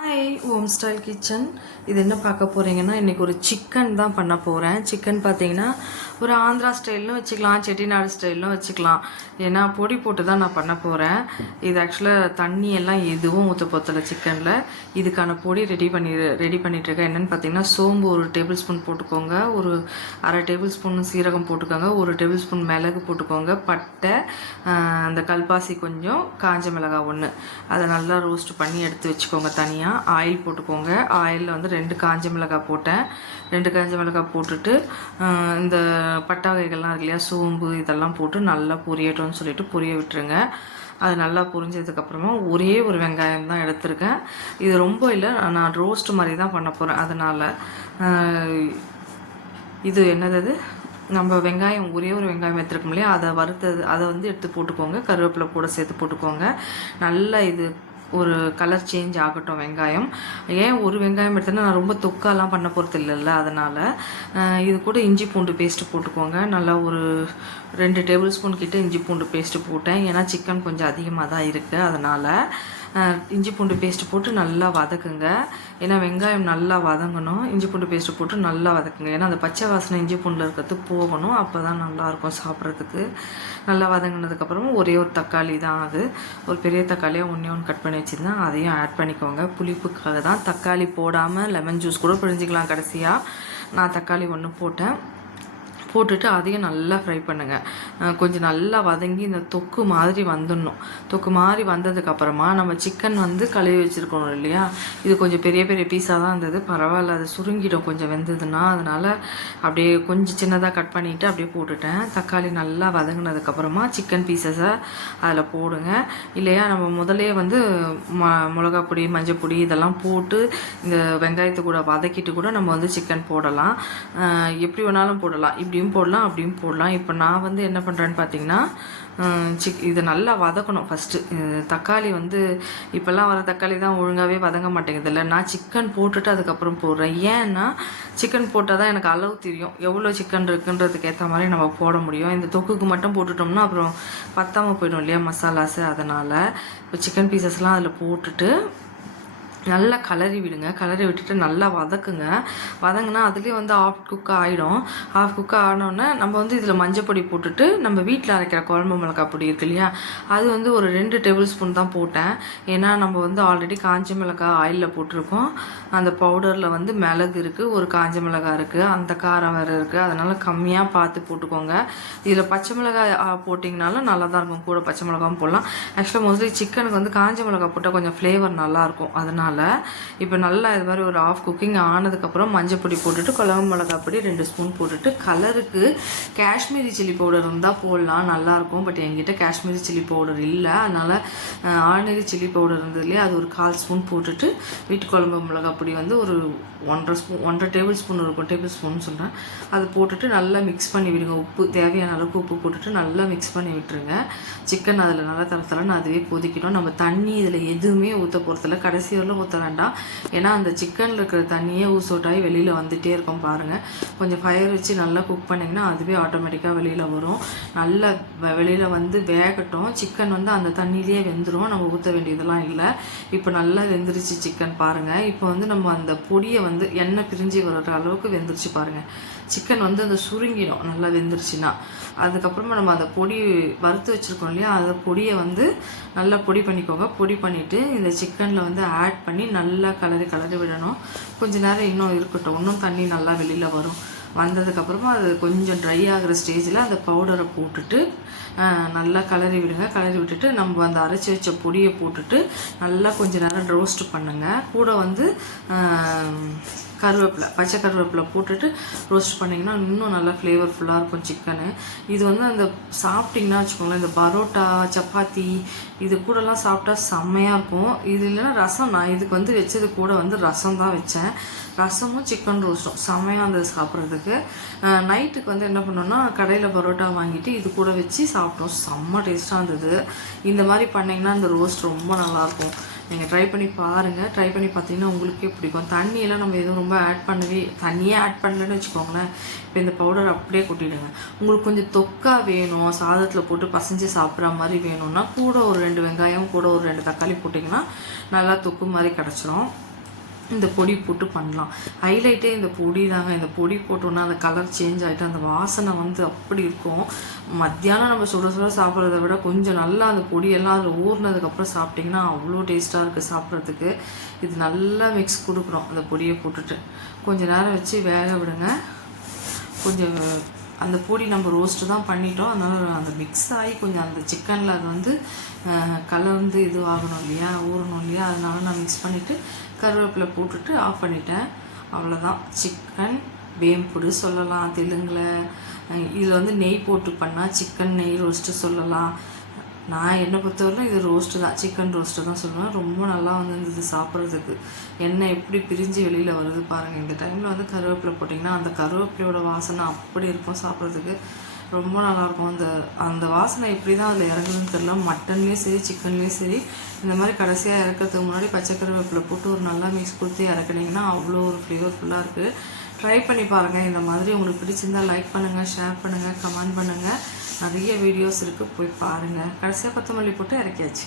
Hi home style kitchen. இது என்ன பார்க்க போகிறீங்கன்னா, இன்றைக்கி ஒரு சிக்கன் தான் பண்ண போகிறேன். சிக்கன் பார்த்தீங்கன்னா ஒரு ஆந்திரா ஸ்டைல்லும் வச்சுக்கலாம், செட்டிநாடு ஸ்டைலும் வச்சுக்கலாம். ஏன்னா பொடி போட்டு தான் நான் பண்ண போகிறேன். இது ஆக்சுவலாக தண்ணி எல்லாம் எதுவும் ஊற்ற போத்தல சிக்கனில். இதுக்கான பொடி ரெடி பண்ணிட்டுருக்கேன். என்னென்னு பார்த்தீங்கன்னா, சோம்பு ஒரு டேபிள் ஸ்பூன் போட்டுக்கோங்க, ஒரு அரை டேபிள் ஸ்பூன் சீரகம் போட்டுக்கோங்க, ஒரு டேபிள் ஸ்பூன் மிளகு போட்டுக்கோங்க, பட்டை, அந்த கல்பாசி கொஞ்சம், காஞ்ச மிளகாய் ஒன்று, அதை நல்லா ரோஸ்ட் பண்ணி எடுத்து வச்சுக்கோங்க. தனியாக ஆயில் போட்டுக்கோங்க. ஆயிலில் வந்து 2 காஞ்ச மிளகாய் போட்டேன். 2 காஞ்ச மிளகாய் போட்டுட்டு இந்த பட்டை வகைகள்லாம் இருக்கு இல்லையா, சோம்பு இதெல்லாம் போட்டு நல்லா பொரியட்டும்னு சொல்லிட்டு பொரிய விட்டுருங்க. அது நல்லா புரிஞ்சதுக்கப்புறமா ஒரே ஒரு வெங்காயம் தான் எடுத்திருக்கேன். இது ரொம்ப இல்லை, நான் ரோஸ்ட் மாதிரி தான் பண்ண போகிறேன். அதனால் இது என்னது, நம்ம வெங்காயம் ஒரே ஒரு வெங்காயம் எடுத்துருக்கோம் இல்லையா, அதை அதை வந்து எடுத்து போட்டுக்கோங்க. கருவேப்பிலை கூட சேர்த்து போட்டுக்கோங்க. நல்லா இது ஒரு கலர் சேஞ்ச் ஆகட்டும் வெங்காயம். ஏன் ஒரு வெங்காயம் எடுத்தேன்னா, நான் ரொம்ப தொக்காலாம் பண்ண போகிறது இல்லைல்ல, அதனால் இது கூட இஞ்சி பூண்டு பேஸ்ட்டு போட்டுக்கோங்க. நல்லா ஒரு 2 டேபிள் ஸ்பூன் கிட்ட இஞ்சி பூண்டு பேஸ்ட்டு போட்டேன். ஏன்னா சிக்கன் கொஞ்சம் அதிகமாக தான் இருக்குது, அதனால் இஞ்சி பூண்டு பேஸ்ட்டு போட்டு நல்லா வதக்குங்க. ஏன்னா வெங்காயம் நல்லா வதங்கணும். இஞ்சி பூண்டு பேஸ்ட்டு போட்டு நல்லா வதக்குங்க. ஏன்னா அந்த பச்சை வாசனை இஞ்சி பூண்டில் இருக்கிறது போகணும், அப்போ தான் நல்லாயிருக்கும் சாப்பிட்றதுக்கு. நல்லா வதங்கினதுக்கப்புறமா ஒரே ஒரு தக்காளி தான், அது ஒரு பெரிய தக்காளியாக ஒன்று கட் பண்ணி வச்சுருந்தேன், அதையும் ஆட் பண்ணிக்கோங்க. புளிப்புக்காக தான். தக்காளி போடாமல் லெமன் ஜூஸ் கூட பிழிஞ்சிக்கலாம். கடைசியாக நான் தக்காளி ஒன்று போட்டுட்டு அதையும் நல்லா ஃப்ரை பண்ணுங்கள். கொஞ்சம் நல்லா வதங்கி இந்த தொக்கு மாதிரி வந்துடணும். தொக்கு மாதிரி வந்ததுக்கப்புறமா நம்ம சிக்கன் வந்து கழுவி வச்சுருக்கணும் இல்லையா, இது கொஞ்சம் பெரிய பெரிய பீஸாக தான் இருந்தது. பரவாயில்ல, அது சுருங்கிடும் கொஞ்சம் வெந்ததுன்னா. அதனால் அப்படியே கொஞ்சம் சின்னதாக கட் பண்ணிவிட்டு அப்படியே போட்டுட்டேன். தக்காளி நல்லா வதங்கினதுக்கப்புறமா சிக்கன் பீசஸை அதில் போடுங்க. இல்லையா நம்ம முதலே வந்து மிளகா பொடி, மஞ்சள் பொடி இதெல்லாம் போட்டு இந்த வெங்காயத்தை கூட வதக்கிட்டு கூட நம்ம வந்து சிக்கன் போடலாம். எப்படி வேணாலும் போடலாம், இப்படியும் போடலாம் அப்படியும் போடலாம். இப்போ நான் வந்து என்ன பண்ணுறேன்னு பார்த்தீங்கன்னா, இதை நல்லா வதக்கணும் ஃபஸ்ட்டு. தக்காளி வந்து இப்போல்லாம் வர தக்காளி தான் ஒழுங்காகவே வதங்க மாட்டேங்குது இல்லை. நான் சிக்கன் போட்டுட்டு அதுக்கப்புறம் போடுறேன். ஏன்னா சிக்கன் போட்டால் தான் எனக்கு அளவு தெரியும், எவ்வளோ சிக்கன் இருக்குன்றதுக்கு ஏற்ற மாதிரி நம்ம போட முடியும். இந்த தொக்குக்கு மட்டும் போட்டுட்டோம்னா அப்புறம் பத்தாமல் போயிடும் இல்லையா மசாலாஸு. அதனால் இப்போ சிக்கன் பீசஸ்லாம் அதில் போட்டுட்டு நல்லா கலரி விடுங்க. கலரி விட்டுட்டு நல்லா வதக்குங்க. வதங்கினா அதுலேயே வந்து ஆஃப் குக் ஆகிடும். ஆஃப் குக் ஆனோடனே நம்ம வந்து இதில் மஞ்சள் பொடி போட்டுட்டு, நம்ம வீட்டில் அரைக்கிற குழம்பு மிளகாய் பொடி இருக்கு இல்லையா, அது வந்து ஒரு 2 டேபிள் ஸ்பூன் தான் போட்டேன். ஏன்னா நம்ம வந்து ஆல்ரெடி காஞ்ச மிளகாய் ஆயிலில் போட்டிருக்கோம். அந்த பவுடரில் வந்து மிளகு இருக்குது, ஒரு காஞ்ச மிளகாய் இருக்குது, அந்த காரம் வேறு இருக்குது. அதனால் கம்மியாக பார்த்து போட்டுக்கோங்க. இதில் பச்சை மிளகாய் போட்டிங்கனாலும் நல்லா தான் இருக்கும். கூட பச்சை மிளகாவும் போடலாம். ஆக்சுவலாக மோஸ்ட்லி சிக்கனுக்கு வந்து காஞ்ச மிளகாய் போட்டால் கொஞ்சம் ஃப்ளேவர் நல்லாயிருக்கும். அதனால் இப்போ நல்லா இது மாதிரி ஒரு ஆஃப் குக்கிங் ஆனதுக்கப்புறம் மஞ்சள் பொடி போட்டுட்டு, குழம்பு மிளகாய் பொடி 2 ஸ்பூன் போட்டுட்டு, கலருக்கு காஷ்மீரி சில்லி பவுடர் இருந்தால் போடலாம், நல்லாயிருக்கும். பட் என்கிட்ட காஷ்மீரி சில்லி பவுடர் இல்லை, அதனால் ஆர்டினரி சில்லி பவுடர் இருந்ததுலேயே அது ஒரு 1/4 ஸ்பூன் போட்டுட்டு, வீட்டு குழம்பு மிளகாய் பொடி வந்து ஒரு 1.5 டேபிள் ஸ்பூன் இருக்கும், டேபிள் ஸ்பூன் சொல்கிறேன், அது போட்டுட்டு நல்லா மிக்ஸ் பண்ணி விடுங்க. உப்பு தேவையான அளவுக்கு உப்பு போட்டுட்டு நல்லா மிக்ஸ் பண்ணி விட்டுருங்க. சிக்கன் அதில் நல்லா தரத்தலன்னு அதுவே கொதிக்கணும். நம்ம தண்ணி இதில் எதுவுமே ஊற்ற போகிறதில்ல, கடைசி வரலும் ஊற்ற வேண்டாம். ஏன்னா அந்த சிக்கனில் இருக்கிற தண்ணியே ஊசோட்டாகி வெளியில் வந்துகிட்டே இருக்கும். பாருங்கள், கொஞ்சம் ஃபயர் வச்சு நல்லா குக் பண்ணிங்கன்னா அதுவே ஆட்டோமேட்டிக்காக வெளியில் வரும். நல்லா வெளியில் வந்து வேகட்டும். சிக்கன் வந்து அந்த தண்ணியிலே வெந்துடும், நம்ம ஊற்ற வேண்டியதெல்லாம் இல்லை. இப்போ நல்லா வெந்துருச்சு சிக்கன் பாருங்கள். இப்போ வந்து நம்ம அந்த பொடியை வந்து எண்ணெய் பிரிஞ்சு வர்ற அளவுக்கு வெந்துருச்சு பாருங்கள். சிக்கன் வந்து அந்த சுருங்கிடும் நல்லா வெந்துருச்சுன்னா. அதுக்கப்புறமா நம்ம அந்த பொடி வறுத்து வச்சுருக்கோம் இல்லையா, அந்த பொடியை வந்து நல்லா பொடி பண்ணிக்கோங்க. பொடி பண்ணிவிட்டு இந்த சிக்கனில் வந்து ஆட் பண்ணி நல்லா கலரி விடணும். கொஞ்சம் நேரம் இன்னும் இருக்கட்டும், இன்னும் தண்ணி நல்லா வெளியில் வரும். வந்ததுக்கப்புறமா அது கொஞ்சம் ட்ரை ஆகிற ஸ்டேஜில் அந்த பவுடரை போட்டுட்டு நல்லா கலரி விடுங்க. கலரி விட்டுட்டு நம்ம அந்த அரைச்சி வச்ச பொடியை போட்டுட்டு நல்லா கொஞ்சம் நேரம் ரோஸ்ட் பண்ணுங்கள். கூட வந்து கருவேப்பிலை, பச்சை கருவேப்பிலை போட்டுட்டு ரோஸ்ட் பண்ணிங்கன்னா இன்னும் நல்லா ஃப்ளேவர்ஃபுல்லாக இருக்கும் சிக்கனு. இது வந்து அந்த சாப்பிட்டிங்கன்னா வச்சுக்கோங்களேன், இந்த பரோட்டா, சப்பாத்தி இது கூடலாம் சாப்பிட்டா செம்மையாக இருக்கும். இது இல்லைன்னா ரசம், நான் இதுக்கு வந்து வச்சது கூட வந்து ரசம் தான் வச்சேன். ரசமும் சிக்கன் ரோஸ்ட்டும் செம்மையாக இருந்தது சாப்பிட்றதுக்கு. நைட்டுக்கு வந்து என்ன பண்ணோன்னா, கடையில் பரோட்டா வாங்கிட்டு இது கூட வச்சு சாப்பிட்டோம். செம்ம டேஸ்ட்டாக இருந்தது. இந்த மாதிரி பண்ணிங்கன்னா இந்த ரோஸ்ட் ரொம்ப நல்லாயிருக்கும். நீங்கள் ட்ரை பண்ணி பாருங்கள். ட்ரை பண்ணி பார்த்தீங்கன்னா உங்களுக்கே பிடிக்கும். தண்ணியெல்லாம் நம்ம எதுவும் ரொம்ப தண்ணியே ஆட் பண்ணலன்னு வச்சுக்கோங்களேன். இப்போ இந்த பவுடர் அப்படியே கொட்டிடுங்க. உங்களுக்கு கொஞ்சம் தொக்கா வேணும், சாதத்தில் போட்டு பசைஞ்சு சாப்பிட்ற மாதிரி வேணும்னா கூட ஒரு 2 வெங்காயம் கூட ஒரு 2 தக்காளி போட்டிங்கன்னா நல்லா தொக்கு மாதிரி கிடச்சிரும். இந்த பொடி போட்டு பண்ணலாம். ஹைலைட்டே இந்த பொடி தாங்க. இந்த பொடி போட்டோன்னா அந்த கலர் சேஞ்ச் ஆகிட்டு அந்த வாசனை வந்து அப்படி இருக்கும். மத்தியானம் நம்ம சுட சுட சாப்பிட்றத விட கொஞ்சம் நல்லா அந்த பொடியெல்லாம் அதில் ஊறினதுக்கப்புறம் சாப்பிட்டிங்கன்னா அவ்வளோ டேஸ்ட்டாக இருக்குது சாப்பிட்றதுக்கு. இது நல்லா மிக்ஸ் கொடுக்குறோம். அந்த பொடியை போட்டுட்டு கொஞ்சம் நேரம் வச்சு வேக விடுங்க. கொஞ்சம் அந்த பொடி நம்ம ரோஸ்ட்டு தான் பண்ணிட்டோம், அதனால் அந்த மிக்ஸ் ஆகி கொஞ்சம் அந்த சிக்கனில் அது வந்து கலந்து இது ஆகணும் இல்லையா, ஊறணும் இல்லையா, அதனால நான் மிக்ஸ் பண்ணிவிட்டு கருவேப்பிலை போட்டுட்டு ஆஃப் பண்ணிட்டேன். அவ்வளோதான். சிக்கன் வேம்புடு சொல்லலாம் தெலுங்கில். இதில் வந்து நெய் போட்டு பண்ணால் சிக்கன் நெய் ரோஸ்ட்டு சொல்லலாம். நான் என்னை பொறுத்தவரைக்கும் இது ரோஸ்ட்டு தான், சிக்கன் ரோஸ்ட்டு தான் சொல்லுவேன். ரொம்ப நல்லா இருந்தது சாப்பிட்றதுக்கு. எண்ணெய் எப்படி பிரிஞ்சு வெளியில் வருது பாருங்கள். இந்த டைமில் வந்து கருவேப்பிலை போட்டிங்கன்னா அந்த கருவேப்பிலையோட வாசனை அப்படி இருக்கும் சாப்பிட்றதுக்கு. ரொம்ப நல்லாயிருக்கும். அந்த வாசனை எப்படி தான் அதில் இறங்குதுன்னு தெரியல. மட்டன்லேயும் சரி சிக்கன்லேயும் சரி இந்த மாதிரி கடைசியாக இறக்கிறதுக்கு முன்னாடி பச்சை கருவேப்பிலை போட்டு ஒரு நல்லா மிக்ஸ் கொடுத்து இறக்குனீங்கன்னா அவ்வளோ ஒரு ஃப்ளேவர்ஃபுல்லாக இருக்குது. ட்ரை பண்ணி பாருங்கள். இந்த மாதிரி உங்களுக்கு பிடிச்சிருந்தால் லைக் பண்ணுங்கள், ஷேர் பண்ணுங்கள், கமெண்ட் பண்ணுங்கள். நிறைய வீடியோஸ் இருக்குது, போய் பாருங்கள். கடைசியாக கொத்தமல்லி போட்டு இறக்கியாச்சு.